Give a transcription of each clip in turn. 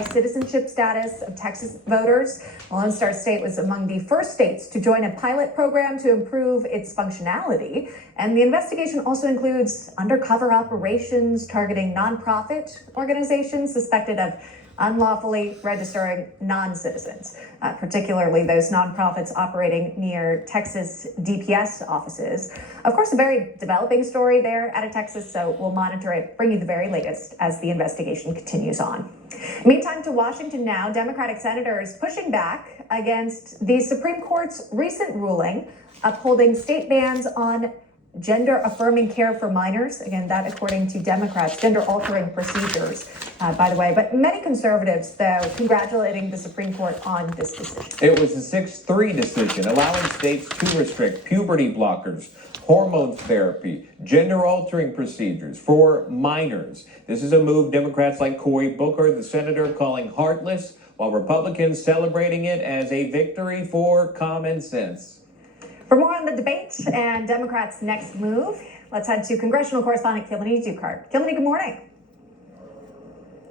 verify citizenship status of Texas voters. Lone Star State was among the first states to join a pilot program to improve its functionality. And the investigation also includes undercover operations targeting nonprofit organizations suspected of unlawfully registering non-citizens, particularly those nonprofits operating near Texas DPS offices. Of course, a very developing story there out of Texas, so we'll monitor it, bring you the very latest as the investigation continues on. Meantime, to Washington now, Democratic senators pushing back against the Supreme Court's recent ruling upholding state bans on gender-affirming care for minors. Again, that according to Democrats, gender-altering procedures, by the way. But many conservatives, though, congratulating the Supreme Court on this decision. It was a 6-3 decision, allowing states to restrict puberty blockers, hormone therapy, gender-altering procedures for minors. This is a move Democrats like Cory Booker, the senator, calling heartless, while Republicans celebrating it as a victory for common sense. For more on the debate and Democrats' next move, let's head to congressional correspondent Kilmeny Dukart. Kilmeny, good morning.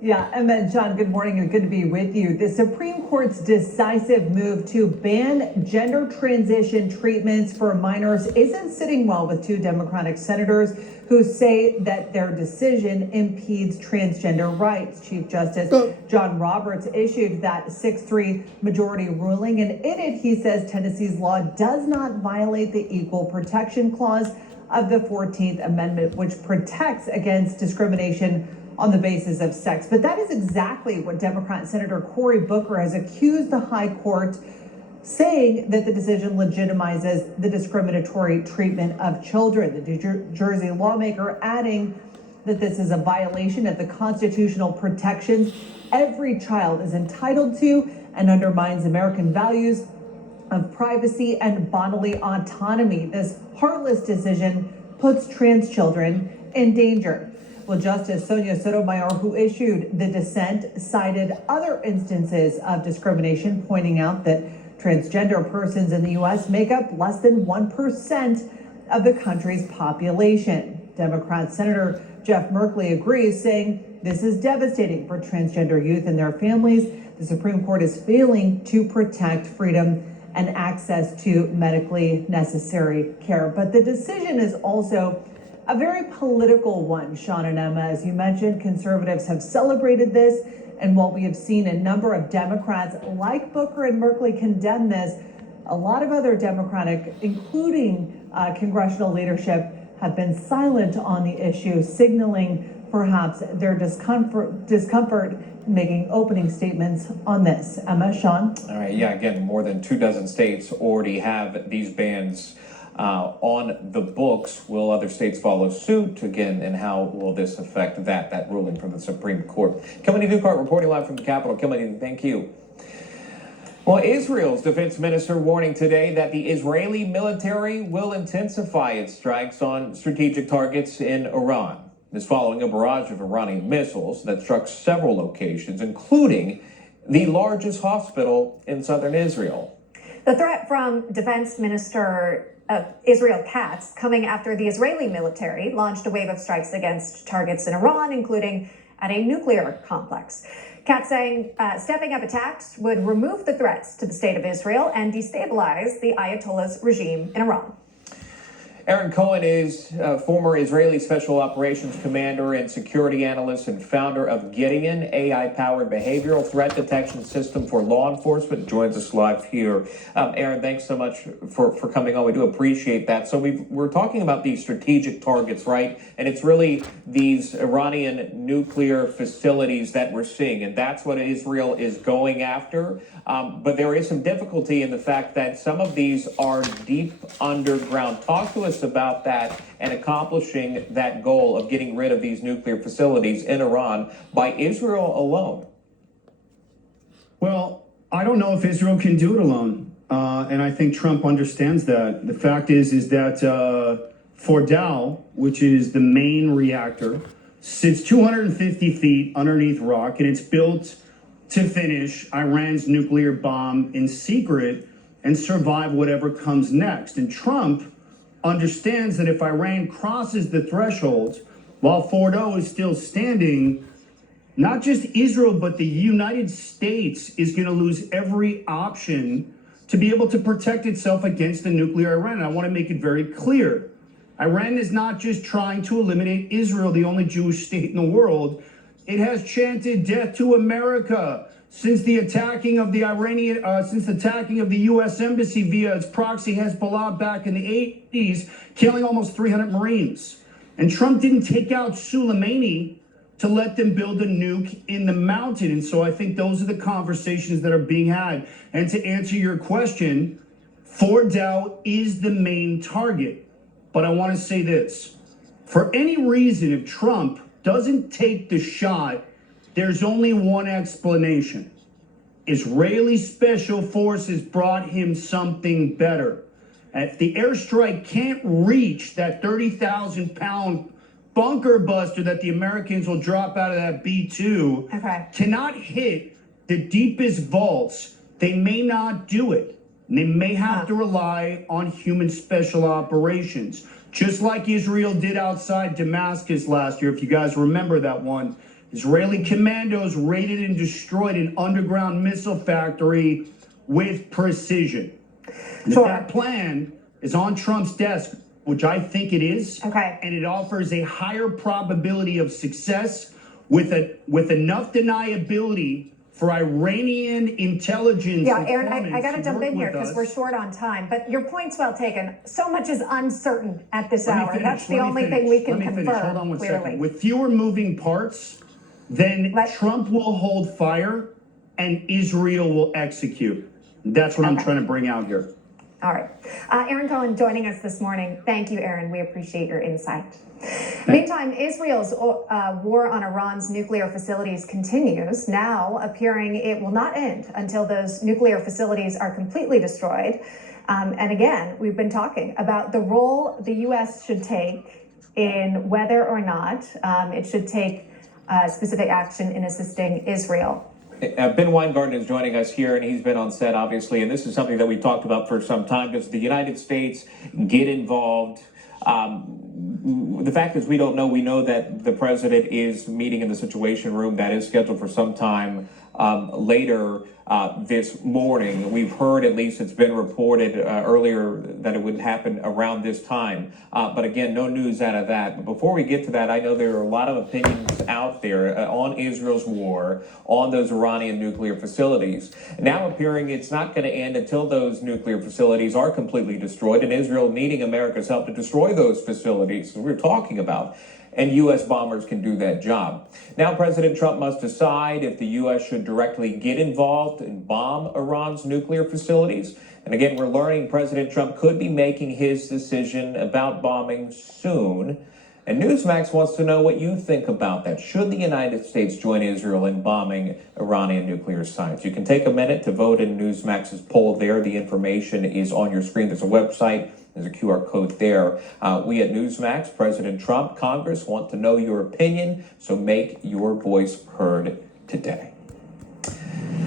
Yeah, Emma and John, good morning and good to be with you. The Supreme Court's decisive move to ban gender transition treatments for minors isn't sitting well with two Democratic senators who say that their decision impedes transgender rights. Chief Justice John Roberts issued that 6-3 majority ruling, and in it he says Tennessee's law does not violate the Equal Protection Clause of the 14th Amendment, which protects against discrimination on the basis of sex. But that is exactly what Democrat Senator Cory Booker has accused the High Court, saying that the decision legitimizes the discriminatory treatment of children. The New Jersey lawmaker adding that this is a violation of the constitutional protections every child is entitled to and undermines American values of privacy and bodily autonomy. This heartless decision puts trans children in danger. Well, Justice Sonia Sotomayor, who issued the dissent, cited other instances of discrimination, pointing out that transgender persons in the U.S. make up less than 1% of the country's population. Democrat Senator Jeff Merkley agrees, saying this is devastating for transgender youth and their families. The Supreme Court is failing to protect freedom and access to medically necessary care. But the decision is also a very political one, Sean and Emma. As you mentioned, conservatives have celebrated this. And while we have seen a number of Democrats like Booker and Merkley condemn this, a lot of other Democratic, including congressional leadership, have been silent on the issue, signaling perhaps their discomfort making opening statements on this. Emma, Sean? All right, yeah, again, more than 24 states already have these bans on the books. Will other states follow suit again, and how will this affect that ruling from the Supreme Court? Kilmeny Dukart reporting live from the Capitol. Kilmeny, thank you. Well, Israel's defense minister warning today that the Israeli military will intensify its strikes on strategic targets in Iran. This following a barrage of Iranian missiles that struck several locations, including the largest hospital in southern Israel. The threat from Defense Minister Israel Katz coming after the Israeli military launched a wave of strikes against targets in Iran, including at a nuclear complex. Katz saying stepping up attacks would remove the threats to the state of Israel and destabilize the Ayatollah's regime in Iran. Aaron Cohen is former Israeli Special Operations Commander and security analyst and founder of Gideon, AI-powered behavioral threat detection system for law enforcement. Joins us live here. Aaron, thanks so much for coming on. We do appreciate that. So we're talking about these strategic targets, right? And it's really these Iranian nuclear facilities that we're seeing, and that's what Israel is going after. But there is some difficulty in the fact that some of these are deep underground. Talk to us about that and accomplishing that goal of getting rid of these nuclear facilities in Iran by Israel alone. Well, I don't know if Israel can do it alone. And I think Trump understands that. The fact is that Fordow, which is the main reactor, sits 250 feet underneath rock, and it's built to finish Iran's nuclear bomb in secret and survive whatever comes next. And Trump understands that if Iran crosses the threshold while Fordow is still standing, not just Israel, but the United States is going to lose every option to be able to protect itself against a nuclear Iran. And I want to make it very clear. Iran is not just trying to eliminate Israel, the only Jewish state in the world. It has chanted death to America since the attacking of the U.S. embassy via its proxy Hezbollah back in the 80s, killing almost 300 Marines. And Trump didn't take out Soleimani to let them build a nuke in the mountain. And so I think those are the conversations that are being had. And to answer your question, Fort Dow is the main target. But I want to say this. For any reason, if Trump doesn't take the shot, there's only one explanation. Israeli special forces brought him something better. If the airstrike can't reach that 30,000-pound bunker buster that the Americans will drop out of that B-2, cannot hit the deepest vaults, they may not do it. And they may have to rely on human special operations, just like Israel did outside Damascus last year. If you guys remember that one, Israeli commandos raided and destroyed an underground missile factory with precision. And if that plan is on Trump's desk, which I think it is, and it offers a higher probability of success with enough deniability for Iranian intelligence. Yeah, Aaron, I got to jump in here because we're short on time, but your point's well taken. So much is uncertain at this hour. That's the only thing we can confirm. Hold on one second. With fewer moving parts, then Trump will hold fire and Israel will execute. That's what I'm trying to bring out here. All right. Aaron Cohen joining us this morning. Thank you, Aaron. We appreciate your insight. Meantime, Israel's war on Iran's nuclear facilities continues, now appearing it will not end until those nuclear facilities are completely destroyed. And again, we've been talking about the role the U.S. should take in whether or not it should take specific action in assisting Israel. Ben Weingarten is joining us here, and he's been on set, obviously, and this is something that we've talked about for some time. Does the United States get involved? The fact is we don't know. We know that the president is meeting in the Situation Room. That is scheduled for some time later this morning. We've heard, at least it's been reported earlier, that it would happen around this time. But again, no news out of that. But before we get to that, I know there are a lot of opinions out there on Israel's war on those Iranian nuclear facilities. Now appearing it's not going to end until those nuclear facilities are completely destroyed, and Israel needing America's help to destroy those facilities we're talking about. And U.S. bombers can do that job. Now, President Trump must decide if the U.S. should directly get involved and bomb Iran's nuclear facilities. And again, we're learning President Trump could be making his decision about bombing soon. And Newsmax wants to know what you think about that. Should the United States join Israel in bombing Iranian nuclear sites? You can take a minute to vote in Newsmax's poll there. The information is on your screen. There's a website. There's a QR code there. We at Newsmax, President Trump, Congress want to know your opinion, so make your voice heard today.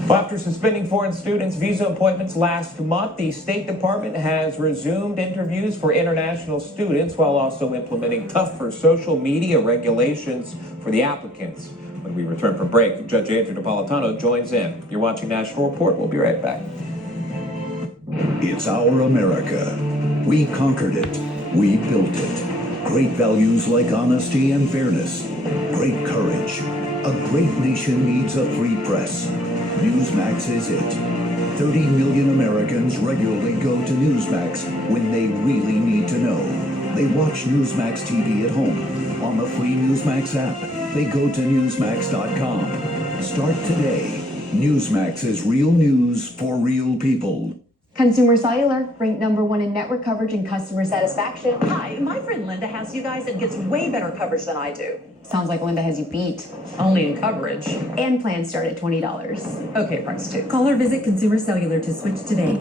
Well, after suspending foreign students' visa appointments last month, the State Department has resumed interviews for international students while also implementing tougher social media regulations for the applicants. When we return from break, Judge Andrew Napolitano joins in. You're watching National Report. We'll be right back. It's our America. We conquered it. We built it. Great values like honesty and fairness. Great courage. A great nation needs a free press. Newsmax is it. 30 million Americans regularly go to Newsmax when they really need to know. They watch Newsmax TV at home. On the free Newsmax app, they go to Newsmax.com. Start today. Newsmax is real news for real people. Consumer Cellular, ranked #1 in network coverage and customer satisfaction. Hi, my friend Linda has you guys and gets way better coverage than I do. Sounds like Linda has you beat. Only in coverage. And plans start at $20. Okay, price too. Call or visit Consumer Cellular to switch today.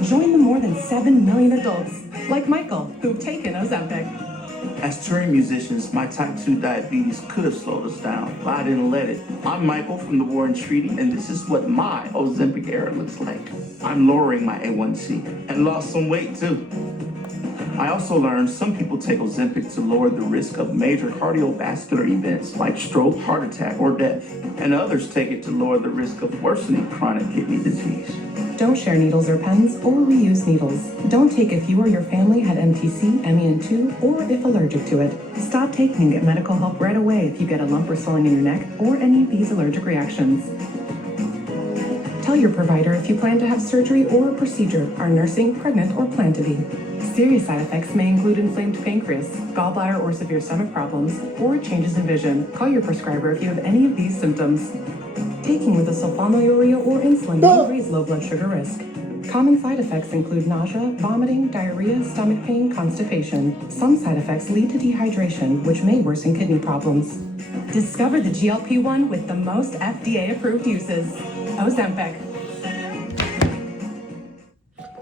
Join the more than 7 million adults, like Michael, who've taken Ozempic. As touring musicians, my type 2 diabetes could have slowed us down, but I didn't let it. I'm Michael from the Warren Treaty, and this is what my Ozempic era looks like. I'm lowering my A1C and lost some weight too. I also learned some people take Ozempic to lower the risk of major cardiovascular events like stroke, heart attack, or death. And others take it to lower the risk of worsening chronic kidney disease. Don't share needles or pens or reuse needles. Don't take if you or your family had MTC, MEN2, or if allergic to it. Stop taking and get medical help right away if you get a lump or swelling in your neck or any of these allergic reactions. Tell your provider if you plan to have surgery or a procedure, are nursing, pregnant, or plan to be. Serious side effects may include inflamed pancreas, gallbladder or severe stomach problems, or changes in vision. Call your prescriber if you have any of these symptoms. Taking with a sulfonylurea or insulin may raise low blood sugar risk. Common side effects include nausea, vomiting, diarrhea, stomach pain, constipation. Some side effects lead to dehydration, which may worsen kidney problems. Discover the GLP-1 with the most FDA-approved uses. Ozempic.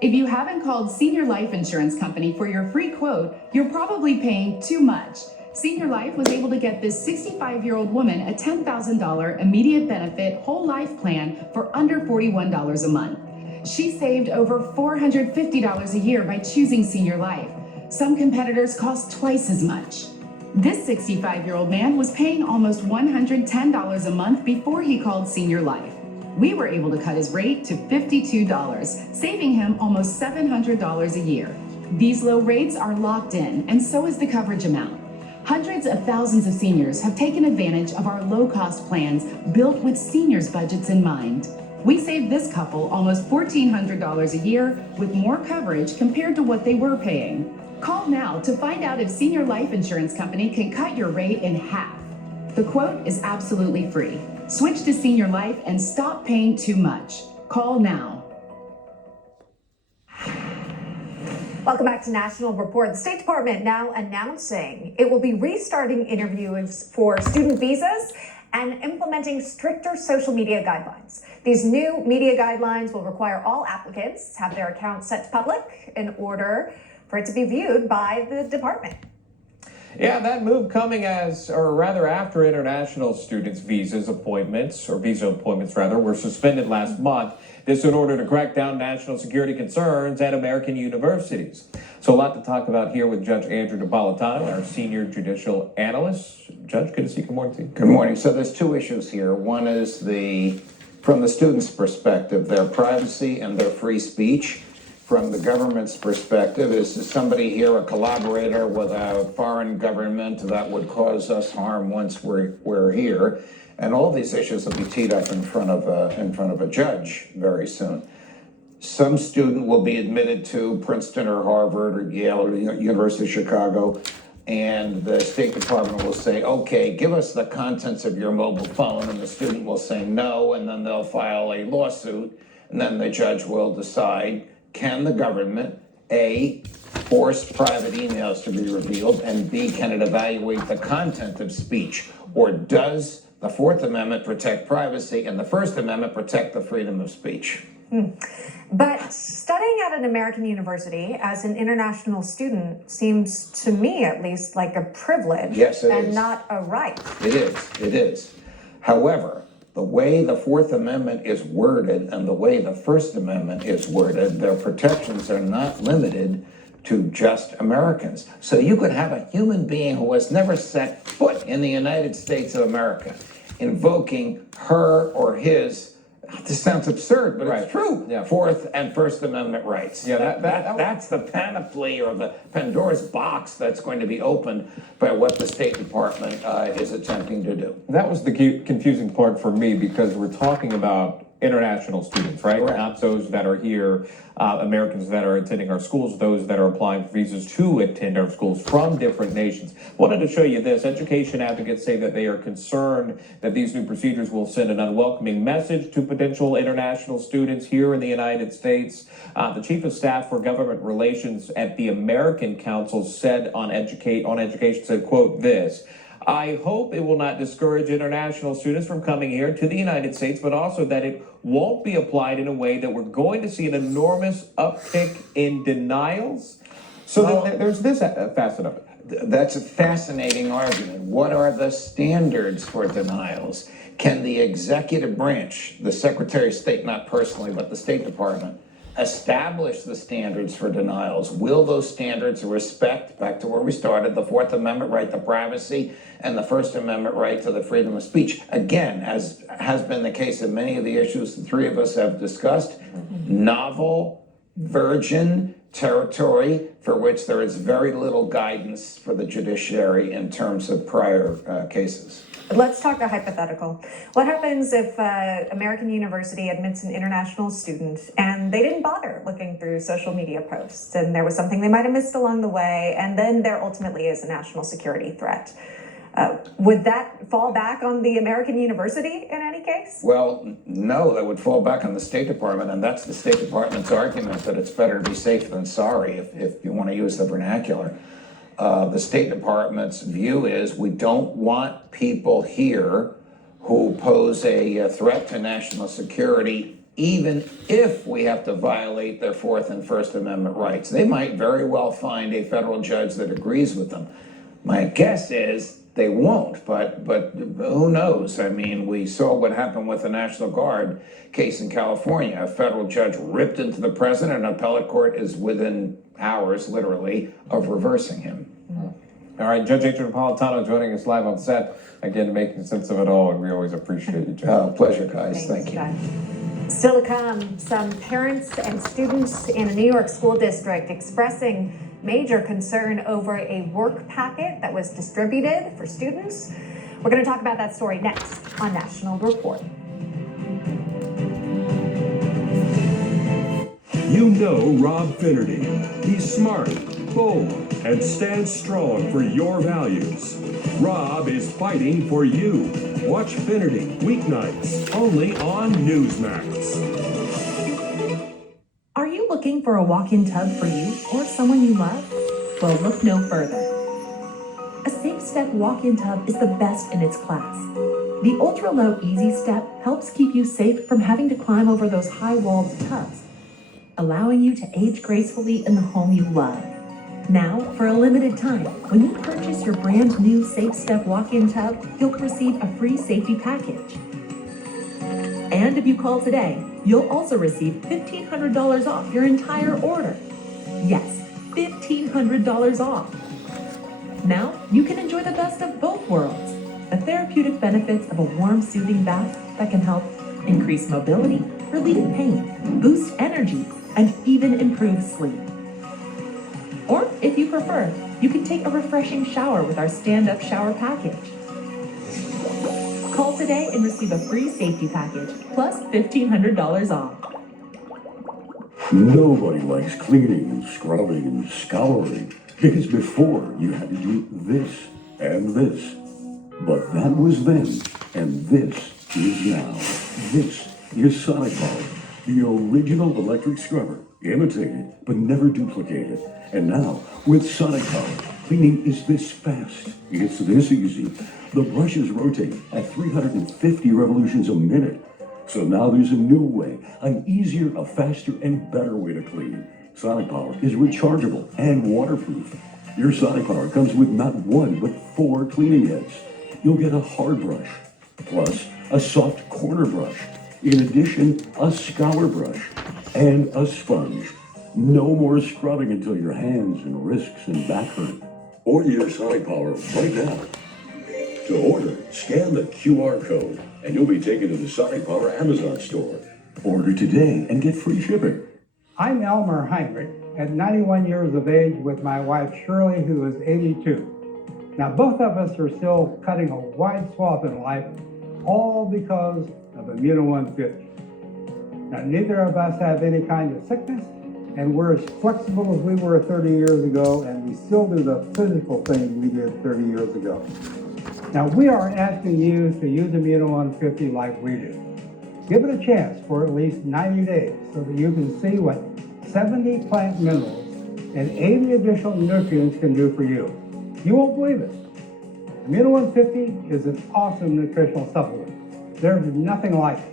If you haven't called Senior Life Insurance Company for your free quote, you're probably paying too much. Senior Life was able to get this 65-year-old woman a $10,000 immediate benefit whole life plan for under $41 a month. She saved over $450 a year by choosing Senior Life. Some competitors cost twice as much. This 65-year-old man was paying almost $110 a month before he called Senior Life. We were able to cut his rate to $52, saving him almost $700 a year. These low rates are locked in, and so is the coverage amount. Hundreds of thousands of seniors have taken advantage of our low-cost plans built with seniors' budgets in mind. We saved this couple almost $1,400 a year with more coverage compared to what they were paying. Call now to find out if Senior Life Insurance Company can cut your rate in half. The quote is absolutely free. Switch to Senior Life and stop paying too much. Call now. Welcome back to National Report. The State Department now announcing it will be restarting interviews for student visas and implementing stricter social media guidelines. These new media guidelines will require all applicants have their accounts set to public in order for it to be viewed by the department. Yeah, that move coming as, or rather after international students' visa appointments were suspended last month. This in order to crack down national security concerns at American universities. So a lot to talk about here with Judge Andrew Napolitano, our senior judicial analyst. Judge, good to see you. Good morning to you. Good morning. So there's two issues here. One is from the students' perspective, their privacy and their free speech. From the government's perspective, is somebody here a collaborator with a foreign government that would cause us harm once we're here? And all these issues will be teed up in front of a judge very soon. Some student will be admitted to Princeton or Harvard or Yale or the University of Chicago, and the State Department will say, okay, give us the contents of your mobile phone, and the student will say no, and then they'll file a lawsuit, and then the judge will decide, can the government, A, force private emails to be revealed, and B, can it evaluate the content of speech? Or does the Fourth Amendment protect privacy and the First Amendment protect the freedom of speech? But studying at an American university as an international student seems, to me at least, like a privilege. Yes, it and is. Not a right. It is. However, the way the Fourth Amendment is worded and the way the First Amendment is worded, their protections are not limited to just Americans. So you could have a human being who has never set foot in the United States of America invoking her or his, this sounds absurd, but it's true, Fourth and First Amendment rights. Yeah, that's the panoply or the Pandora's box that's going to be opened by what the State Department is attempting to do. That was the confusing part for me, because we're talking about international students, right? Correct. Not those that are here, Americans that are attending our schools, those that are applying for visas to attend our schools from different nations. Wanted to show you this. Education advocates say that they are concerned that these new procedures will send an unwelcoming message to potential international students here in the United States. The Chief of Staff for Government Relations at the American Council said on education, said, quote, this: I hope it will not discourage international students from coming here to the United States, but also that it won't be applied in a way that we're going to see an enormous uptick in denials. So there's this facet of it. That's a fascinating argument. What are the standards for denials? Can the executive branch, the Secretary of State, not personally, but the State Department, establish the standards for denials. Will those standards respect, back to where we started, the Fourth Amendment right to privacy and the First Amendment right to the freedom of speech? Again, as has been the case in many of the issues the three of us have discussed, novel, virgin territory for which there is very little guidance for the judiciary in terms of prior cases. Let's talk a hypothetical. What happens if American University admits an international student and they didn't bother looking through social media posts and there was something they might have missed along the way, and then there ultimately is a national security threat? Would that fall back on the American University in any case? Well, no, that would fall back on the State Department, and that's the State Department's argument that it's better to be safe than sorry, if you want to use the vernacular. The State Department's view is we don't want people here who pose a threat to national security, even if we have to violate their Fourth and First Amendment rights. They might very well find a federal judge that agrees with them. My guess is they won't, but who knows? I mean, we saw what happened with the National Guard case in California. A federal judge ripped into the president, and appellate court is within hours, literally, of reversing him. All right, Judge Adrian Napolitano joining us live on set, again, making sense of it all, and we always appreciate you, Judge. Pleasure, guys. Thank you. Still to come, some parents and students in a New York school district expressing major concern over a work packet that was distributed for students. We're going to talk about that story next on National Report. You know Rob Finnerty. He's smart, bold, and stands strong for your values. Rob is fighting for you. Watch Finnerty weeknights only on Newsmax. Are you looking for a walk-in tub for you or someone you love? Well, look no further. A Safe Step walk-in tub is the best in its class. The ultra-low Easy Step helps keep you safe from having to climb over those high-walled tubs, allowing you to age gracefully in the home you love. Now, for a limited time, when you purchase your brand new Safe Step walk-in tub, you'll receive a free safety package. And if you call today, you'll also receive $1,500 off your entire order. Yes, $1,500 off. Now, you can enjoy the best of both worlds. The therapeutic benefits of a warm, soothing bath that can help increase mobility, relieve pain, boost energy, and even improve sleep. Or, if you prefer, you can take a refreshing shower with our stand-up shower package. Call today and receive a free safety package, plus $1,500 off. Nobody likes cleaning and scrubbing and scouring, because before you had to do this and this. But that was then, and this is now. This is Sonic Power, the original electric scrubber, imitated but never duplicated. And now, with Sonic Power, cleaning is this fast, it's this easy. The brushes rotate at 350 revolutions a minute. So now there's a new way, an easier, a faster, and better way to clean. Sonic Power is rechargeable and waterproof. Your Sonic Power comes with not one, but 4 cleaning heads. You'll get a hard brush, plus a soft corner brush. In addition, a scour brush and a sponge. No more scrubbing until your hands and wrists and back hurt. Order your Sonic Power right now. To order, scan the QR code, and you'll be taken to the Sonic Power Amazon store. Order today and get free shipping. I'm Elmer Heinrich, at 91 years of age, with my wife Shirley, who is 82. Now, both of us are still cutting a wide swath in life, all because of Immuno 150. Now, neither of us have any kind of sickness, and we're as flexible as we were 30 years ago, and we still do the physical thing we did 30 years ago. Now, we are asking you to use Immuno 150 like we do. Give it a chance for at least 90 days so that you can see what 70 plant minerals and 80 additional nutrients can do for you. You won't believe it. Immuno 150 is an awesome nutritional supplement. There's nothing like it.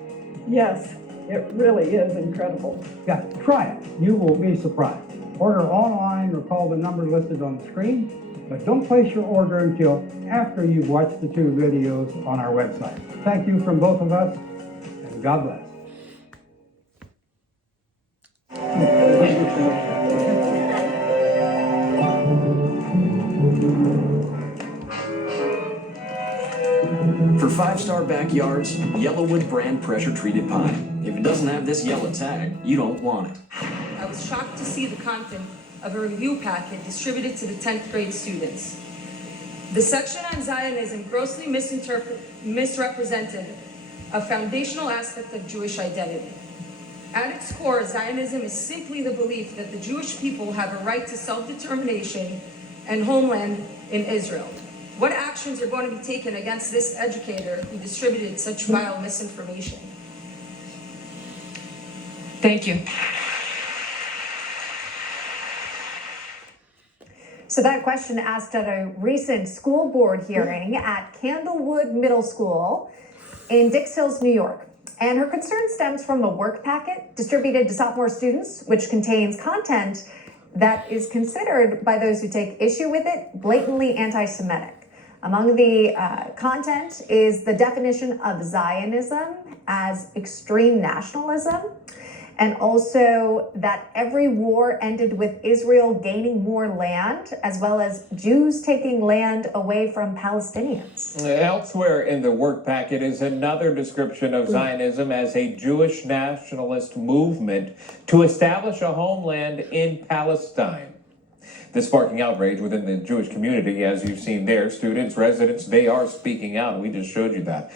Yes, it really is incredible. Yeah, try it. You will be surprised. Order online or call the number listed on the screen, but don't place your order until after you've watched the 2 videos on our website. Thank you from both of us, and God bless. For 5-star backyards, Yellowwood brand pressure treated pine. If it doesn't have this yellow tag, you don't want it. I was shocked to see the content of a review packet distributed to the 10th grade students. The section on Zionism grossly misrepresented a foundational aspect of Jewish identity. At its core, Zionism is simply the belief that the Jewish people have a right to self-determination and homeland in Israel. What actions are going to be taken against this educator who distributed such vile misinformation? Thank you. So that question asked at a recent school board hearing at Candlewood Middle School in Dix Hills, New York. And her concern stems from a work packet distributed to sophomore students, which contains content that is considered by those who take issue with it blatantly anti-Semitic. Among the content is the definition of Zionism as extreme nationalism, and also that every war ended with Israel gaining more land, as well as Jews taking land away from Palestinians. Elsewhere in the work packet is another description of Zionism as a Jewish nationalist movement to establish a homeland in Palestine. This sparking outrage within the Jewish community, as you've seen there. Students, residents, they are speaking out. We just showed you that.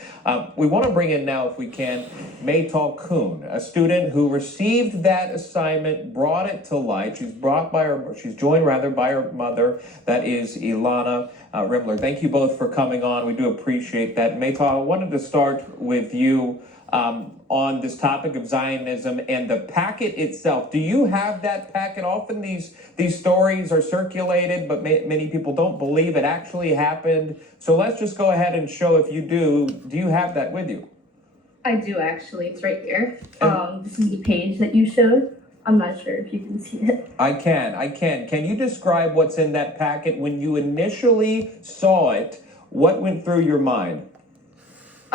We want to bring in now, if we can, Maytal Kuhn, a student who received that assignment, brought it to light. She's joined by her mother, that is Ilana Rimler. Thank you both for coming on. We do appreciate that. Maytal, I wanted to start with you on this topic of Zionism and the packet itself. Do you have that packet? Often these stories are circulated, but many people don't believe it actually happened. So let's just go ahead and show if you do. Do you have that with you? I do, actually. It's right here. This is the page that you showed. I'm not sure if you can see it. I can. Can you describe what's in that packet? When you initially saw it, what went through your mind?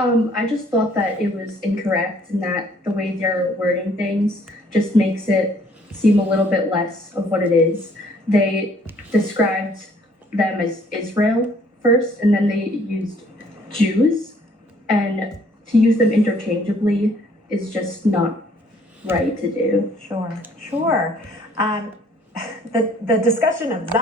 I just thought that it was incorrect and that the way they're wording things just makes it seem a little bit less of what it is. They described them as Israel first, and then they used Jews, and to use them interchangeably is just not right to do. Sure. The discussion of